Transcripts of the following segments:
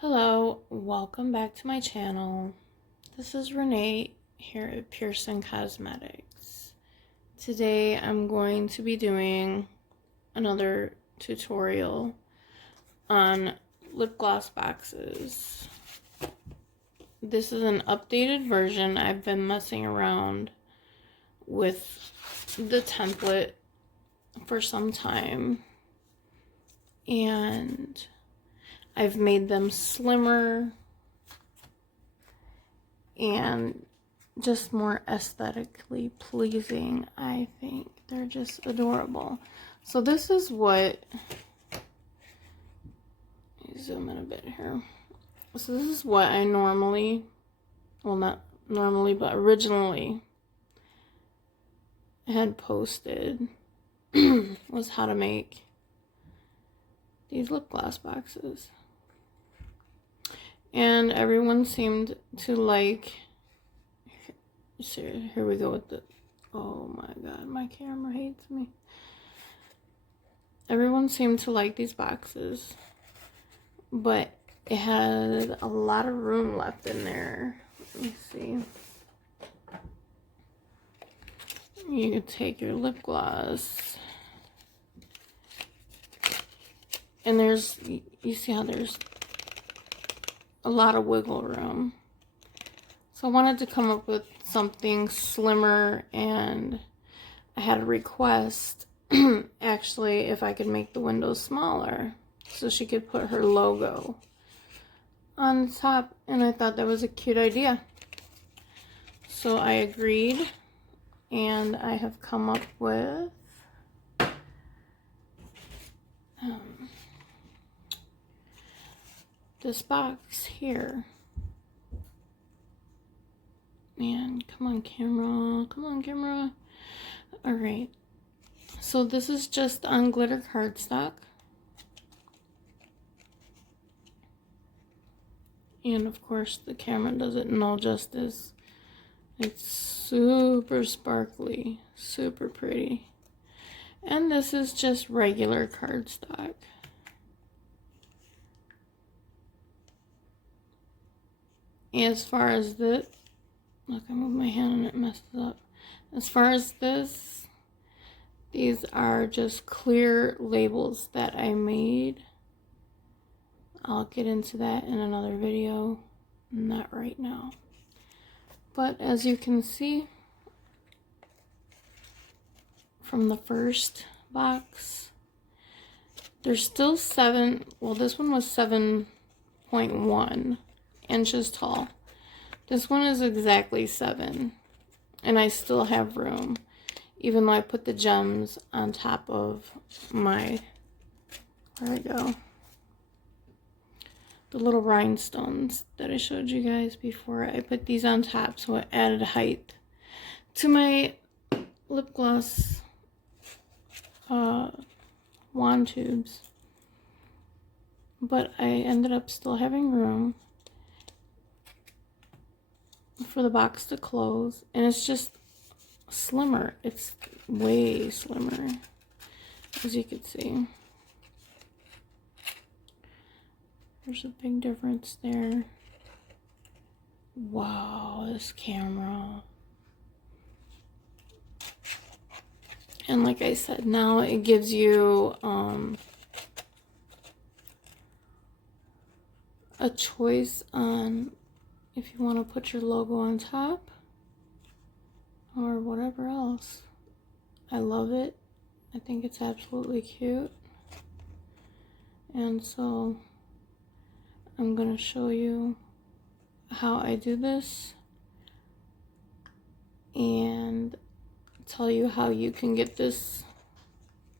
Hello, welcome back to my channel. This is Renee here at Pearson Cosmetics. Today I'm going to be doing another tutorial on lip gloss boxes. This is an updated version. I've been messing around with the template for some time, and I've made them slimmer and just more aesthetically pleasing. I think they're just adorable. So this is what, let me zoom in a bit here. So this is what I normally, well, not normally, but originally had posted was how to make these lip gloss boxes. And everyone seemed to like, here we go with the, oh my god, my camera hates me. Everyone seemed to like these boxes, but it had a lot of room left in there. Let me see. You could take your lip gloss, and there's, you see how there's a lot of wiggle room. So I wanted to come up with something slimmer, and I had a request actually if I could make the windows smaller so she could put her logo on the top, and I thought that was a cute idea. So I agreed, and I have come up with this box here. Man, come on camera. All right, so this is just on glitter cardstock, and of course the camera does it no justice. It's super sparkly, super pretty. And this is just regular cardstock. As far as this, look, I moved my hand and it messes up. As far as this, these are just clear labels that I made. I'll get into that in another video, not right now. But as you can see from the first box, there's still 7, well, this one was 7.1 inches tall. This one is exactly 7, and I still have room, even though I put the gems on top of my, there we go, the little rhinestones that I showed you guys before. I put these on top, so it added height to my lip gloss wand tubes. But I ended up still having room for the box to close, and it's just slimmer. It's way slimmer, as you can see. There's a big difference there. Wow, this camera. And like I said, now it gives you a choice on if you want to put your logo on top or whatever else. I love it. I think it's absolutely cute. And so I'm going to show you how I do this and tell you how you can get this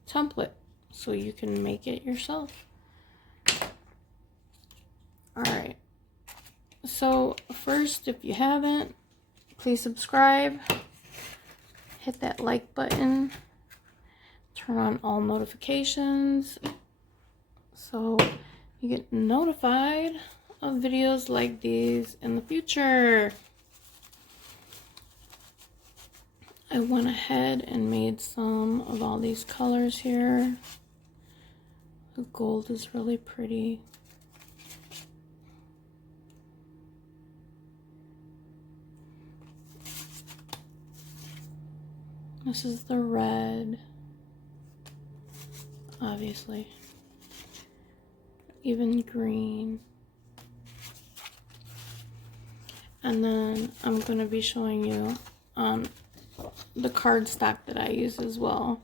template so you can make it yourself. Alright, so first, if you haven't, please subscribe, hit that like button, turn on all notifications so you get notified of videos like these in the future. I went ahead and made some of all these colors here. The gold is really pretty. This is the red, obviously. Even green. And then I'm going to be showing you the cardstock that I use as well.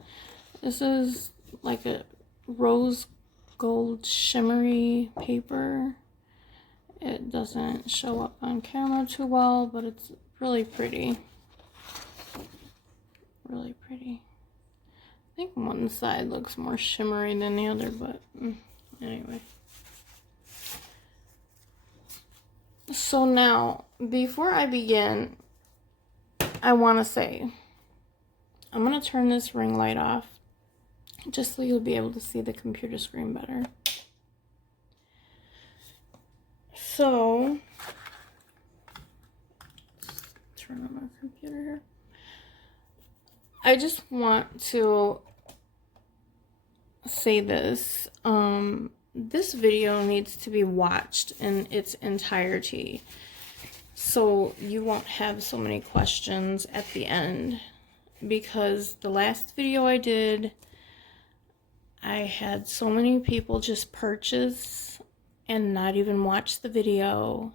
This is like a rose gold shimmery paper. It doesn't show up on camera too well, but it's really pretty. Really pretty. I think one side looks more shimmery than the other, but anyway. So now, before I begin, I want to say, I'm going to turn this ring light off just so you'll be able to see the computer screen better. So, let's turn on my computer here. I just want to say this. This video needs to be watched in its entirety, so you won't have so many questions at the end, because the last video I did, I had so many people just purchase and not even watch the video,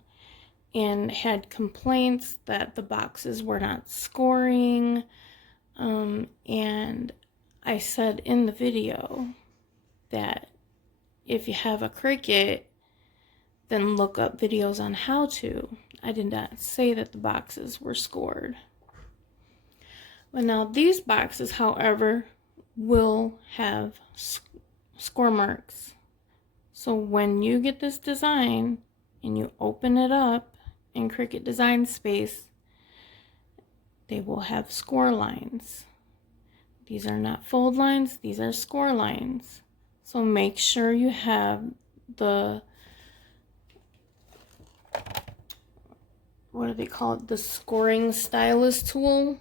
and had complaints that the boxes were not scoring, and I said in the video that if you have a Cricut, then look up videos on how to. I did not say that the boxes were scored. But now these boxes, however, will have score marks. So when you get this design and you open it up in Cricut Design Space, they will have score lines. These are not fold lines, these are score lines. So make sure you have the, what do they call it, the scoring stylus tool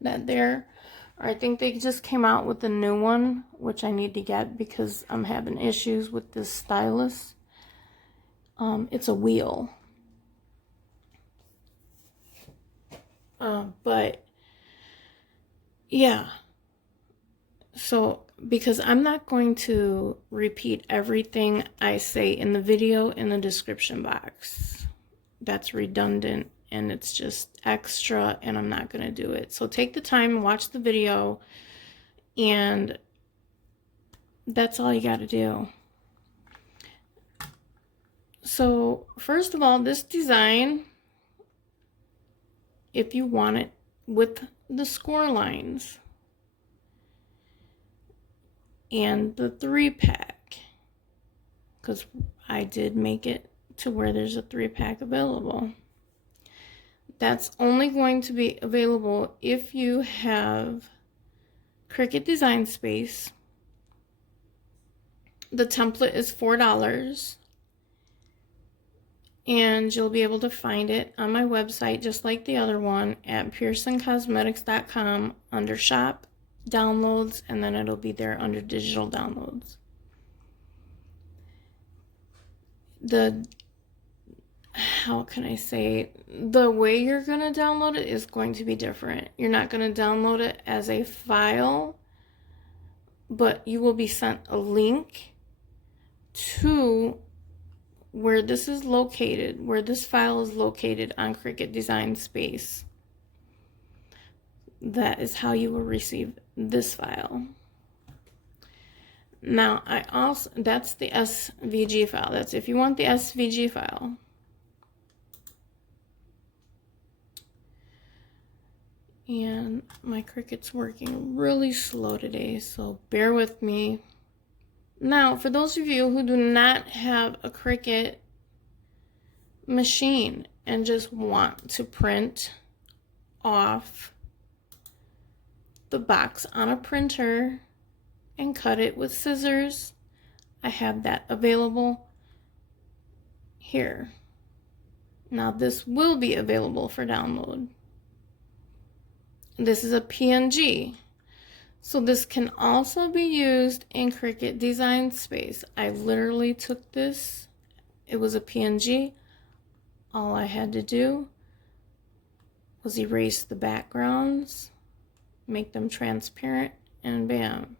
that there. I think they just came out with a new one, which I need to get because I'm having issues with this stylus. It's a wheel. But yeah, so because I'm not going to repeat everything I say in the video in the description box. That's redundant and it's just extra, and I'm not going to do it. So take the time and watch the video, and that's all you got to do. So first of all, this design, if you want it with the score lines and the 3-pack, because I did make it to where there's a 3-pack available. That's only going to be available if you have Cricut Design Space. The template is $4, and you'll be able to find it on my website just like the other one at pearsoncosmetics.com under shop, downloads, and then it'll be there under digital downloads. How can I say, the way you're going to download it is going to be different. You're not going to download it as a file, but you will be sent a link to where this is located, where this file is located on Cricut Design Space. That is how you will receive this file. Now, that's the SVG file. That's if you want the SVG file. And my Cricut's working really slow today, so bear with me. Now, for those of you who do not have a Cricut machine and just want to print off the box on a printer and cut it with scissors, I have that available here. Now, this will be available for download. This is a PNG. So this can also be used in Cricut Design Space. I literally took this. It was a PNG. All I had to do was erase the backgrounds make them transparent, and bam,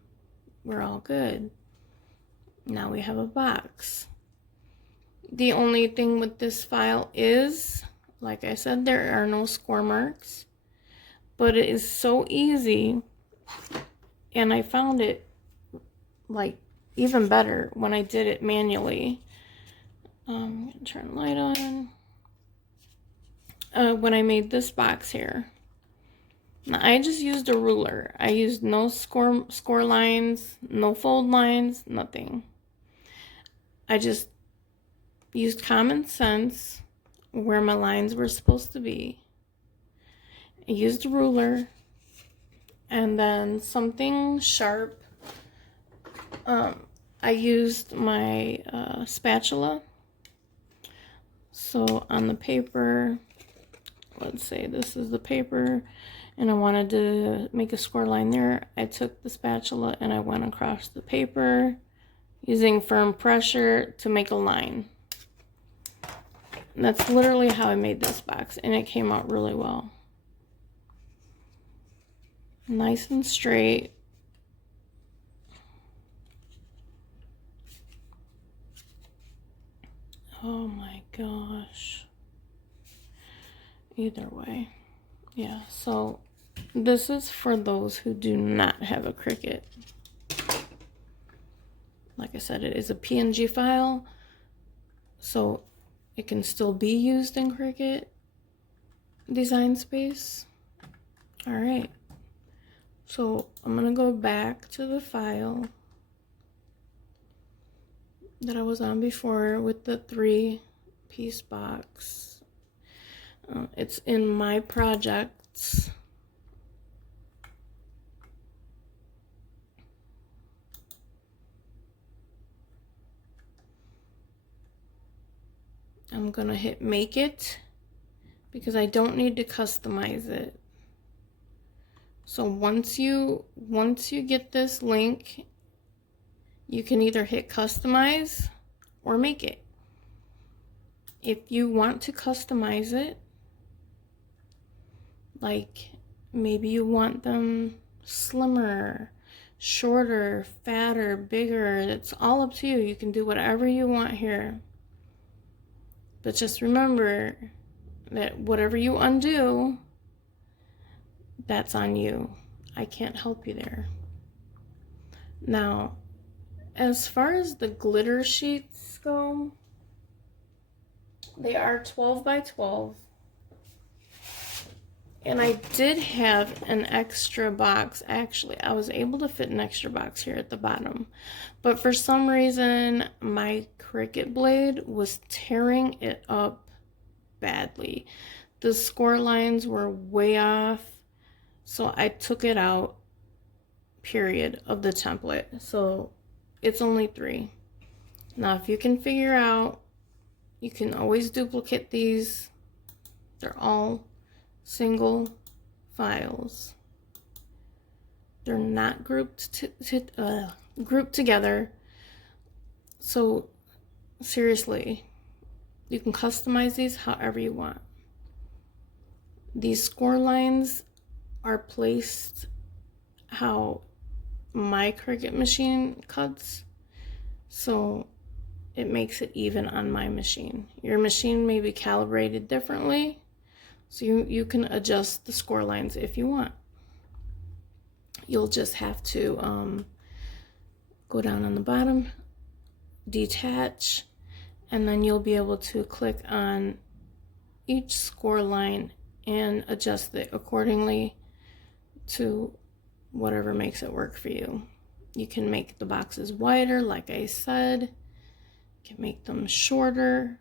we're all good. Now we have a box. The only thing with this file is, like I said, there are no score marks, but it is so easy, and I found it like even better when I did it manually. I'm gonna turn the light on. When I made this box here, now, I just used a ruler. I used no score lines, no fold lines, nothing. I just used common sense where my lines were supposed to be. I used a ruler and then something sharp. I used my spatula. So on the paper, let's say this is the paper, and I wanted to make a score line there. I took the spatula and I went across the paper using firm pressure to make a line. And that's literally how I made this box, and it came out really well. Nice and straight. Oh my gosh. Either way. Yeah, so this is for those who do not have a Cricut. Like I said, it is a PNG file, so it can still be used in Cricut Design Space. All right, so I'm gonna go back to the file that I was on before with the 3-piece box. It's in my projects. I'm gonna hit make it because I don't need to customize it. So once you get this link, you can either hit customize or make it. If you want to customize it, like maybe you want them slimmer, shorter, fatter, bigger, it's all up to you. You can do whatever you want here. But just remember that whatever you undo, that's on you. I can't help you there. Now, as far as the glitter sheets go, they are 12 by 12. And I did have an extra box. Actually, I was able to fit an extra box here at the bottom. But for some reason, my Cricut blade was tearing it up badly. The score lines were way off. So I took it out, period, of the template. So it's only 3. Now, if you can figure out, you can always duplicate these. They're all single files. They're not grouped together. So seriously, you can customize these however you want. These score lines are placed how my Cricut machine cuts, so it makes it even on my machine. Your machine may be calibrated differently, so you can adjust the score lines if you want. You'll just have to go down on the bottom, detach, and then you'll be able to click on each score line and adjust it accordingly to whatever makes it work for you. You can make the boxes wider, like I said. You can make them shorter.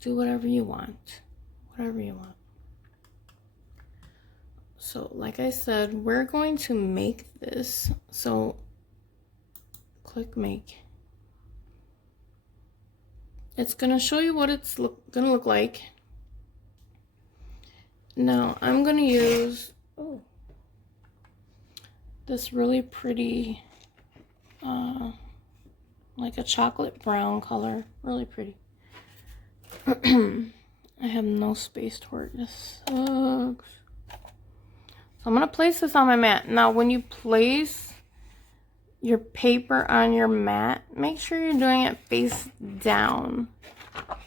Do whatever you want. Whatever you want. So, like I said, we're going to make this. So, click make. It's going to show you what it's going to look like. Now, I'm going to use this really pretty, like a chocolate brown color. Really pretty. I have no space for it. This sucks. I'm going to place this on my mat. Now, when you place your paper on your mat, make sure you're doing it face down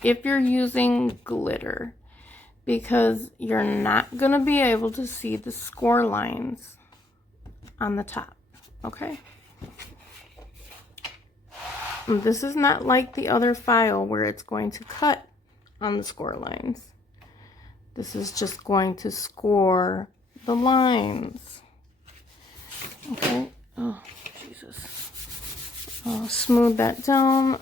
if you're using glitter, because you're not going to be able to see the score lines on the top, okay? This is not like the other file where it's going to cut on the score lines. This is just going to score the lines. Okay. Oh, Jesus. I'll smooth that down.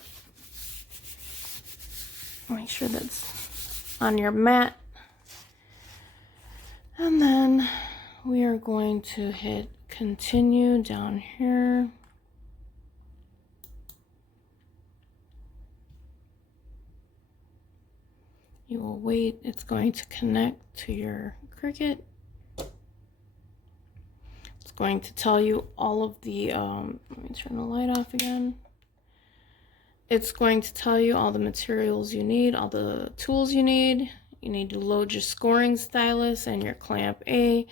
Make sure that's on your mat. And then we are going to hit continue down here. You will wait. It's going to connect to your Cricut. It's going to tell you all of the, let me turn the light off again. It's going to tell you all the materials you need, all the tools you need. You need to load your scoring stylus and your clamp A.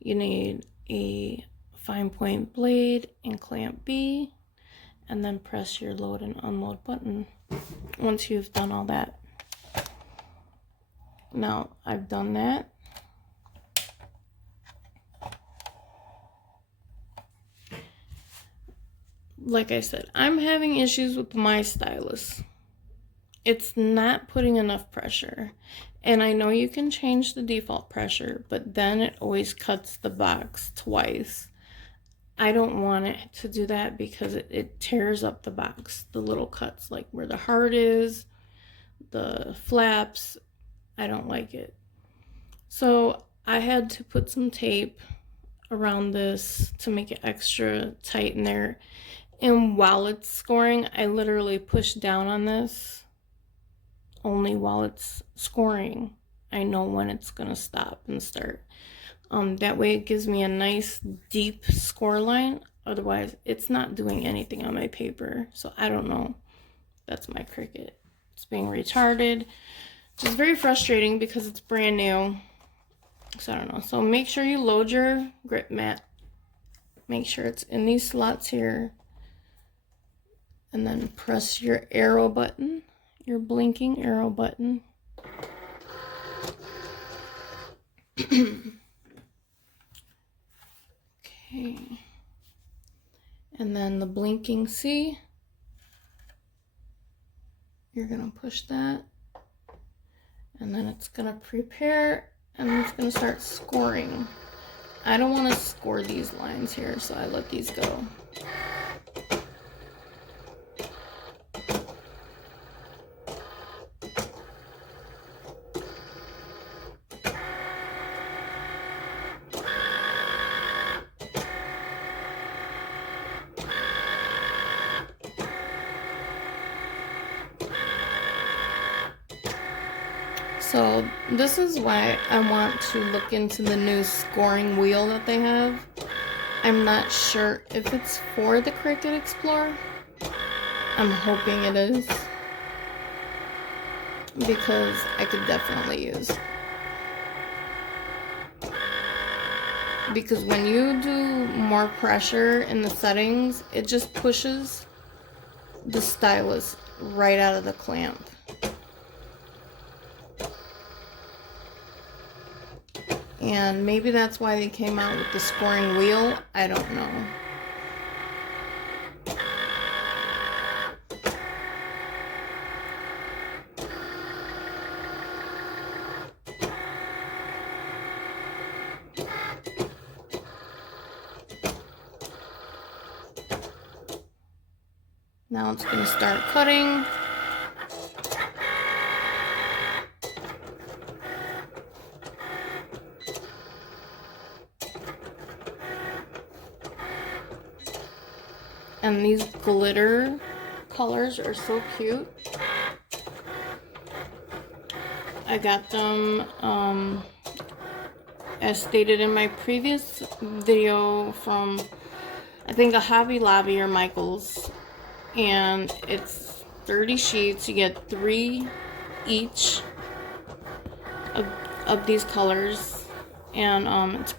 You need a fine point blade and clamp B. And then press your load and unload button once you've done all that. Now, I've done that. Like I said, I'm having issues with my stylus. It's not putting enough pressure. And I know you can change the default pressure, but then it always cuts the box twice. I don't want it to do that because it tears up the box, the little cuts, like where the heart is, the flaps. I don't like it. So I had to put some tape around this to make it extra tight in there. And while it's scoring, I literally push down on this only while it's scoring. I know when it's gonna stop and start. That way it gives me a nice deep score line. Otherwise, it's not doing anything on my paper. So I don't know. That's my Cricut. It's being retarded. It's very frustrating because it's brand new. So I don't know. So make sure you load your grip mat. Make sure it's in these slots here. And then press your arrow button, your blinking arrow button. Okay. And then the blinking C. You're going to push that. And then it's going to prepare and it's going to start scoring. I don't want to score these lines here, so I let these go. So this is why I want to look into the new scoring wheel that they have. I'm not sure if it's for the Cricut Explorer. I'm hoping it is, because I could definitely use. Because when you do more pressure in the settings, it just pushes the stylus right out of the clamp. And maybe that's why they came out with the scoring wheel. I don't know. Now it's going to start cutting. And these glitter colors are so cute. I got them, as stated in my previous video, from, I think, a Hobby Lobby or Michael's. And it's 30 sheets. You get 3 each of these colors. And it's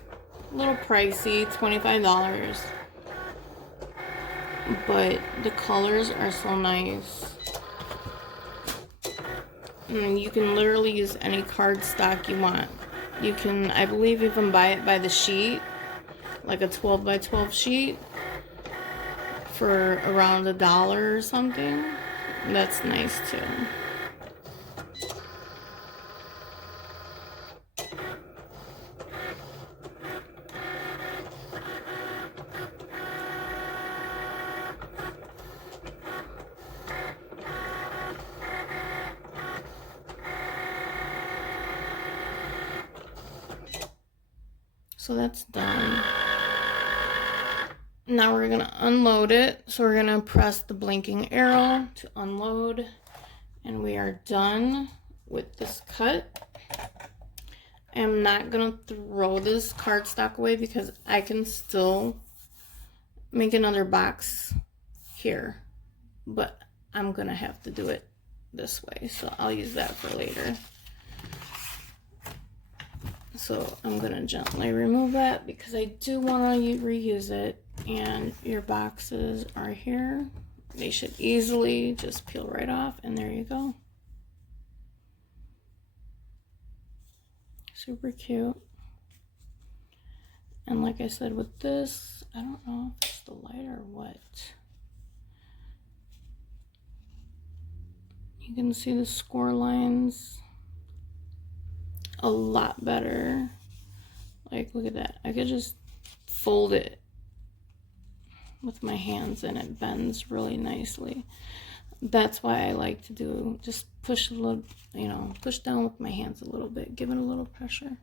A little pricey, $25. But the colors are so nice. And you can literally use any cardstock you want. You can, I believe, even buy it by the sheet, like a 12 by 12 sheet, for around $1 or something. That's nice too. So that's done. Now we're gonna unload it. So we're gonna press the blinking arrow to unload, and we are done with this cut. I'm not gonna throw this cardstock away because I can still make another box here, but I'm gonna have to do it this way, so I'll use that for later. So I'm gonna gently remove that because I do want to reuse it. And your boxes are here. They should easily just peel right off, and there you go. Super cute. And like I said with this, I don't know if it's the light or what. You can see the score lines a lot better. Like, look at that. I could just fold it with my hands and it bends really nicely. That's why I like to do, just push a little, you know, push down with my hands a little bit, give it a little pressure.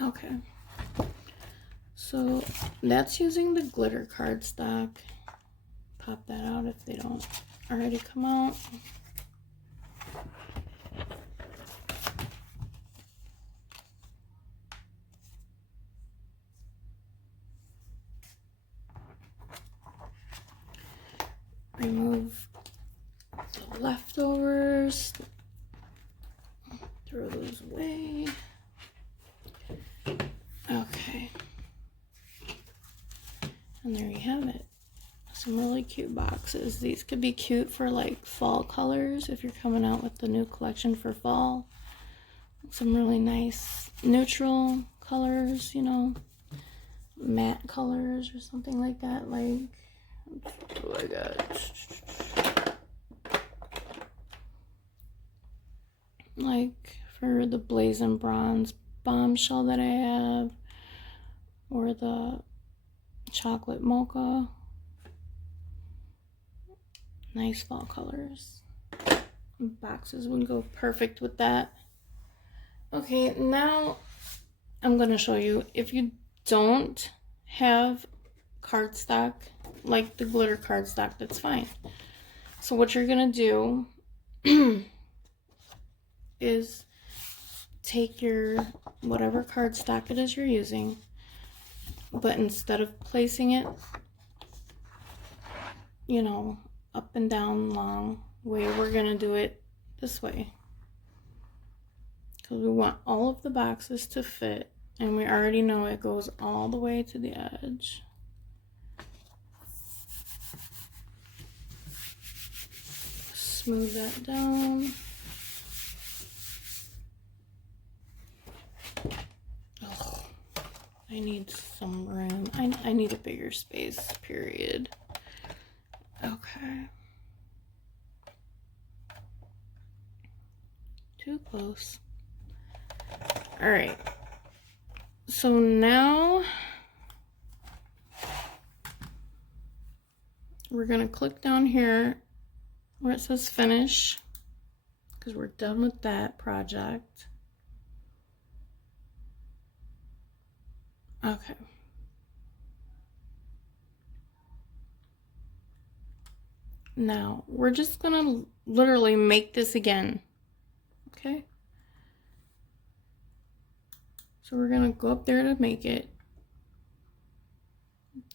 Okay. So that's using the glitter cardstock. Pop that out if they don't already come out. Remove the leftovers, throw those away. Okay, and there you have it. Some really cute boxes. These could be cute for like fall colors if you're coming out with the new collection for fall. Some really nice neutral colors, you know, matte colors or something like that. Like, oh my god. Like for the Blazing Bronze Bombshell that I have, or the Chocolate Mocha. Nice fall colors. Boxes would go perfect with that. Okay, now I'm going to show you, if you don't have cardstock, like the glitter cardstock, that's fine. So what you're going to do is take your whatever cardstock it is you're using, but instead of placing it, you know, up and down long way, we're going to do it this way. Because we want all of the boxes to fit, and we already know it goes all the way to the edge. Smooth that down. Oh, I need some room. I need a bigger space, period. Okay. Too close. All right. So now we're going to click down here where it says finish, because we're done with that project. Okay. Now we're just going to literally make this again. Okay. So we're going to go up there to make it.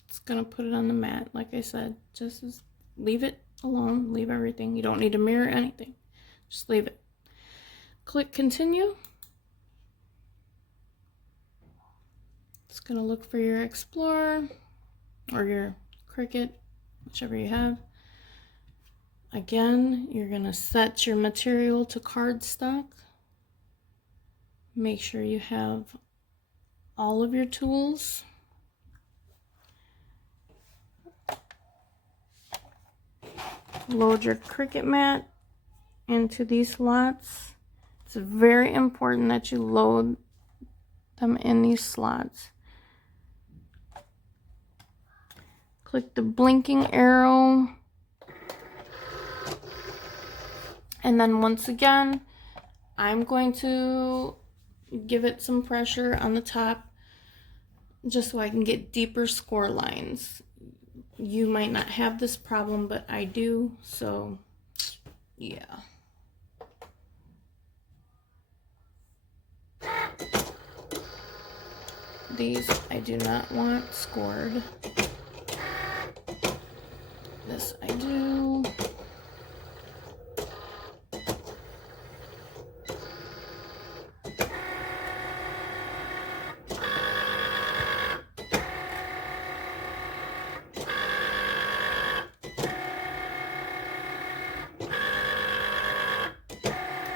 It's going to put it on the mat. Like I said, just leave it alone. Leave everything. You don't need to mirror anything. Just leave it. Click continue. gonna look for your Explorer or your Cricut, whichever you have. Again, you're gonna set your material to cardstock. Make sure you have all of your tools. Load your Cricut mat into these slots. It's very important that you load them in these slots. Click the blinking arrow. And then once again, I'm going to give it some pressure on the top just so I can get deeper score lines. You might not have this problem, but I do, so yeah. These I do not want scored. This I do.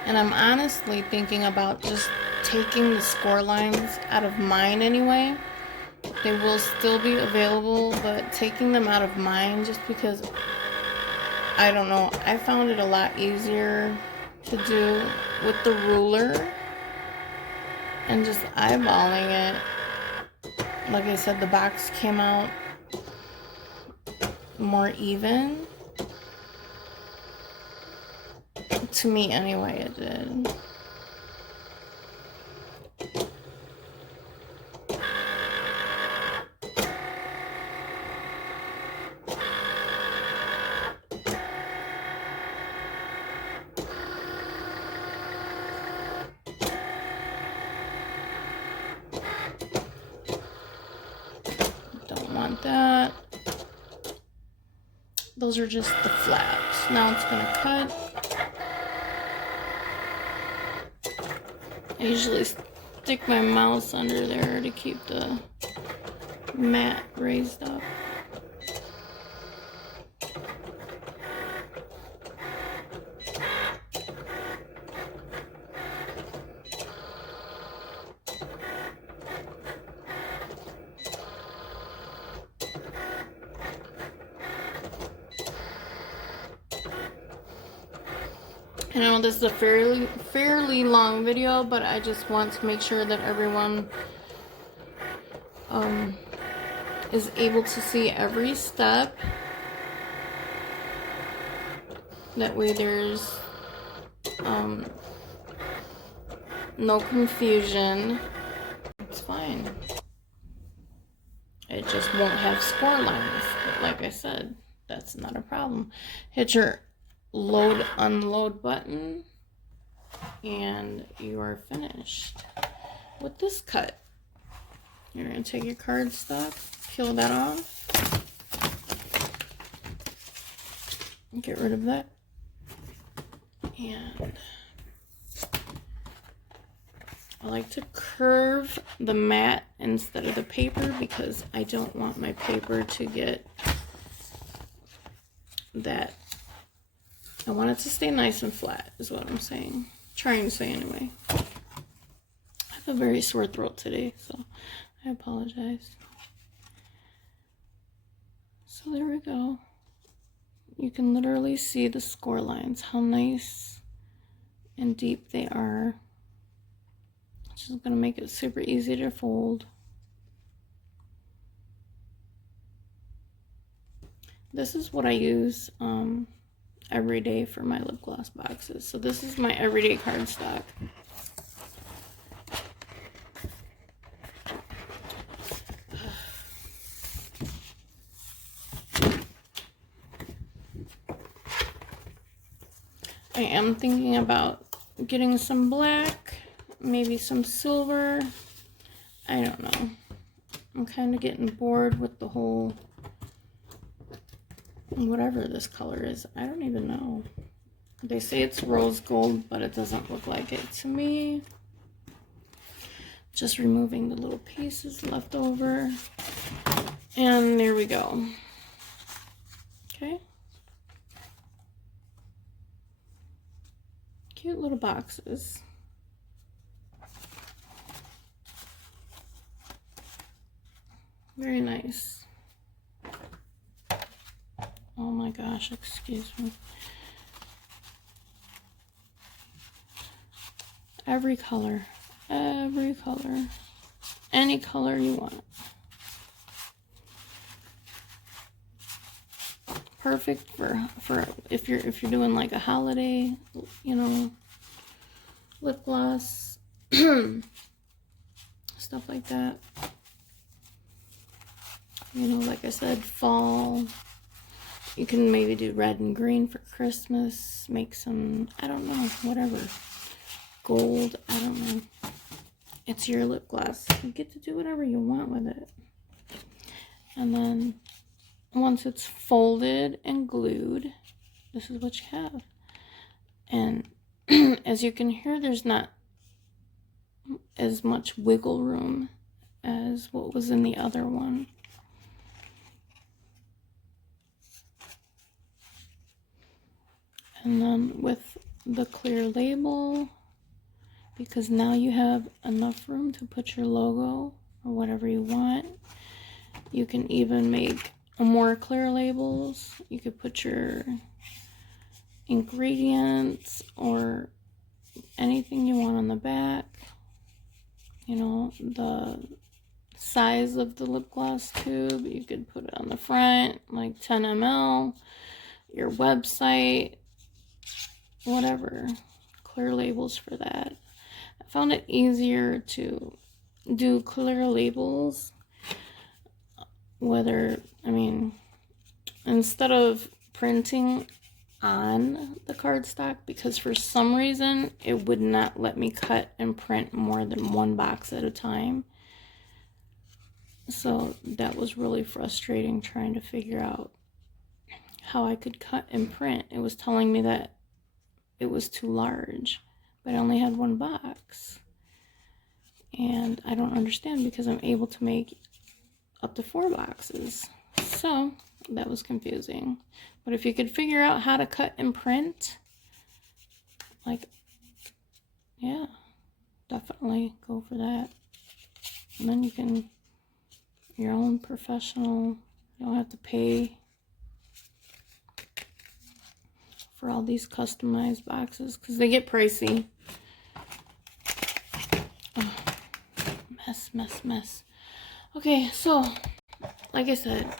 And I'm honestly thinking about just taking the score lines out of mine anyway. They will still be available, but taking them out of mine just because, I don't know, I found it a lot easier to do with the ruler and just eyeballing it. Like I said, the box came out more even. To me anyway, it did. Don't want that. Those are just the flaps. Now it's gonna cut. I usually stick my mouse under there to keep the mat raised up. I know this is a fairly long video, but I just want to make sure that everyone is able to see every step. That way there's no confusion. It's fine. It just won't have score lines. But like I said, that's not a problem. Hit your load unload button and you are finished with this cut. You're going to take your cardstock, peel that off, get rid of that, and I like to curve the mat instead of the paper because I don't want my paper to get that. I want it to stay nice and flat is what I'm saying. Trying to say anyway. I have a very sore throat today, so I apologize. So there we go. You can literally see the score lines, how nice and deep they are. It's just gonna make it super easy to fold. This is what I use every day for my lip gloss boxes. So this is my everyday cardstock. I am thinking about getting some black, maybe some silver. I don't know. I'm kind of getting bored with the whole whatever this color is. I don't even know. They say it's rose gold, but it doesn't look like it to me. Just removing the little pieces left over. And there we go. Okay. Cute little boxes. Very nice. Oh my gosh, excuse me. Every color, any color you want. Perfect for if you're doing like a holiday, you know, lip gloss, stuff like that. You know, like I said, fall. You can maybe do red and green for Christmas. Make some, I don't know, whatever. Gold, I don't know. It's your lip gloss. You get to do whatever you want with it. And then once it's folded and glued, this is what you have. And as you can hear, there's not as much wiggle room as what was in the other one. And then with the clear label, because now you have enough room to put your logo or whatever you want. You can even make more clear labels. You could put your ingredients or anything you want on the back. You know, the size of the lip gloss tube, you could put it on the front, like 10 ml, your website, whatever. Clear labels for that. I found it easier to do clear labels, instead of printing on the cardstock, because for some reason it would not let me cut and print more than one box at a time. So that was really frustrating, trying to figure out how I could cut and print. It was telling me that it was too large, but I only had one box. And I don't understand, because I'm able to make up to 4 boxes. So that was confusing. But if you could figure out how to cut and print, like, yeah, definitely go for that. And then you can, your own professional, you don't have to pay for all these customized boxes, because they get pricey. Oh, mess. Okay, so like I said,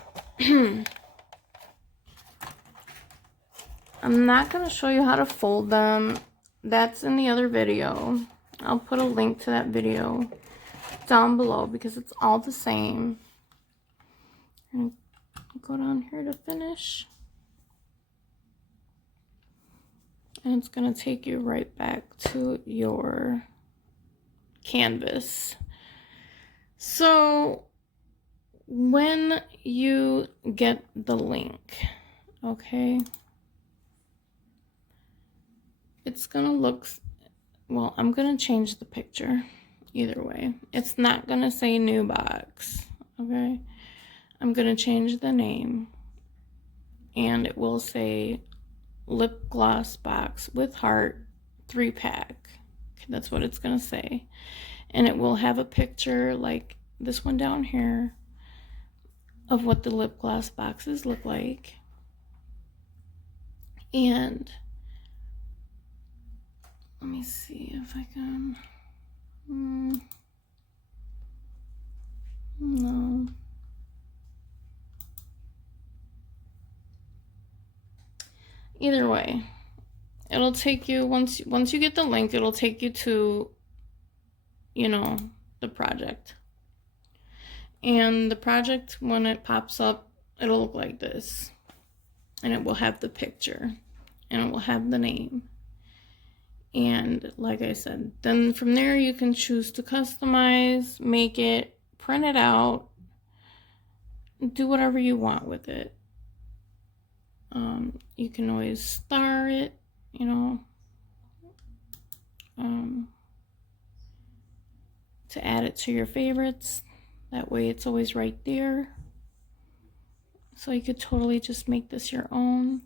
I'm not going to show you how to fold them. That's in the other video. I'll put a link to that video down below, because it's all the same. And go down here to finish. And it's going to take you right back to your canvas. So when you get the link, okay, it's going to look, well, I'm going to change the picture either way. It's not going to say new box, okay? I'm going to change the name, and it will say lip gloss box with heart 3-pack. Okay, that's what it's going to say. And it will have a picture like this one down here of what the lip gloss boxes look like. And let me see if I can, no. Either way, it'll take you, once you get the link, it'll take you to, you know, the project. And the project, when it pops up, it'll look like this. And it will have the picture. And it will have the name. And like I said, then from there you can choose to customize, make it, print it out, do whatever you want with it. You can always star it, you know, to add it to your favorites. That way it's always right there. So you could totally just make this your own.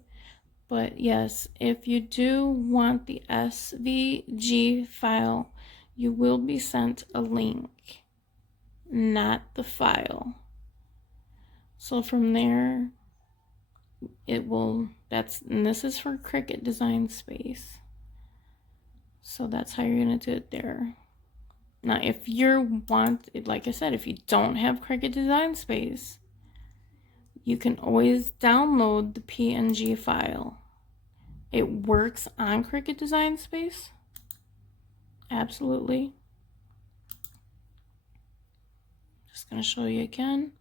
But yes, if you do want the SVG file, you will be sent a link, not the file. So from there, it will, and this is for Cricut Design Space. So that's how you're gonna do it there. Now, if you want, like I said, if you don't have Cricut Design Space, you can always download the PNG file. It works on Cricut Design Space. Absolutely. Just gonna show you again.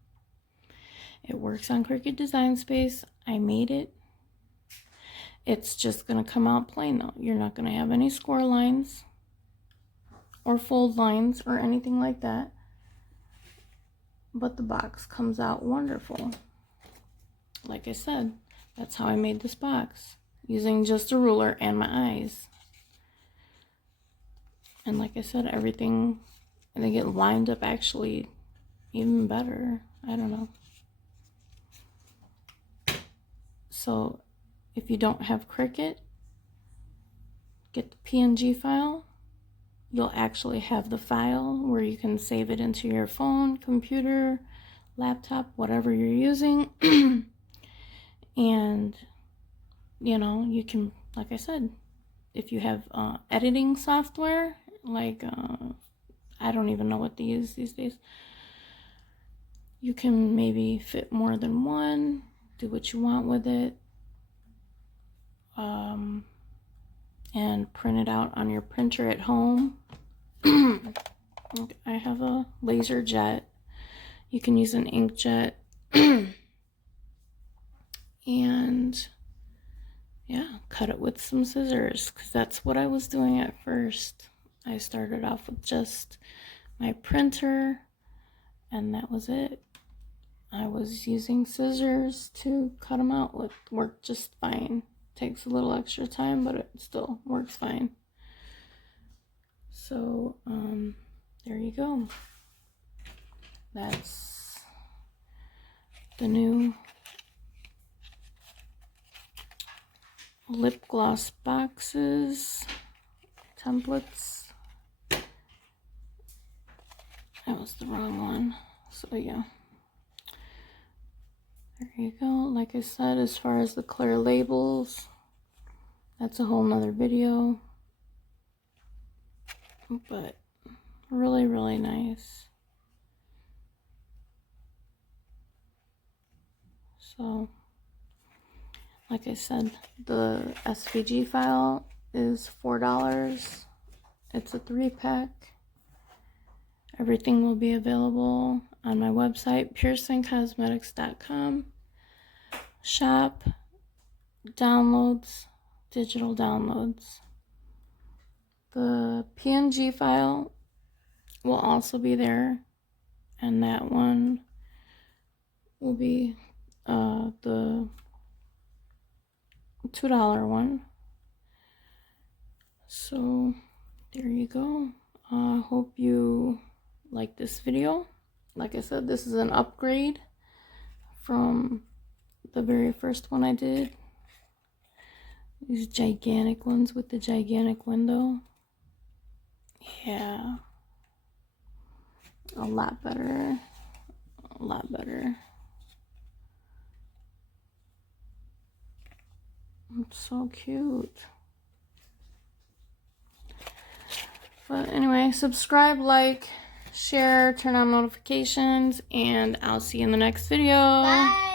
It works on Cricut Design Space. I made it. It's just gonna come out plain though. You're not gonna have any score lines or fold lines or anything like that. But the box comes out wonderful. Like I said, that's how I made this box, using just a ruler and my eyes. And like I said, everything, I think it lined up actually even better. I don't know. So if you don't have Cricut, get the PNG file. You'll actually have the file where you can save it into your phone, computer, laptop, whatever you're using. And, you know, you can, like I said, if you have editing software, like, I don't even know what to use these days. You can maybe fit more than one, do what you want with it, and print it out on your printer at home. I have a laser jet. You can use an inkjet. And yeah, cut it with some scissors, because that's what I was doing at first. I started off with just my printer, and that was it. I was using scissors to cut them out. It worked just fine. Takes a little extra time, but it still works fine. So there you go. That's the new lip gloss boxes, templates. That was the wrong one. So yeah. There you go. Like I said, as far as the clear labels, that's a whole nother video. But really, really nice. So, like I said, the SVG file is $4. It's a 3-pack. Everything will be available on my website, piercingcosmetics.com. Shop, downloads, digital downloads. The PNG file will also be there, and that one will be the $2 one. So there you go. Hope you like this video. Like I said, this is an upgrade from the very first one I did. These gigantic ones with the gigantic window. Yeah, a lot better, a lot better. It's so cute. But anyway, subscribe, like, share, turn on notifications, and I'll see you in the next video. Bye.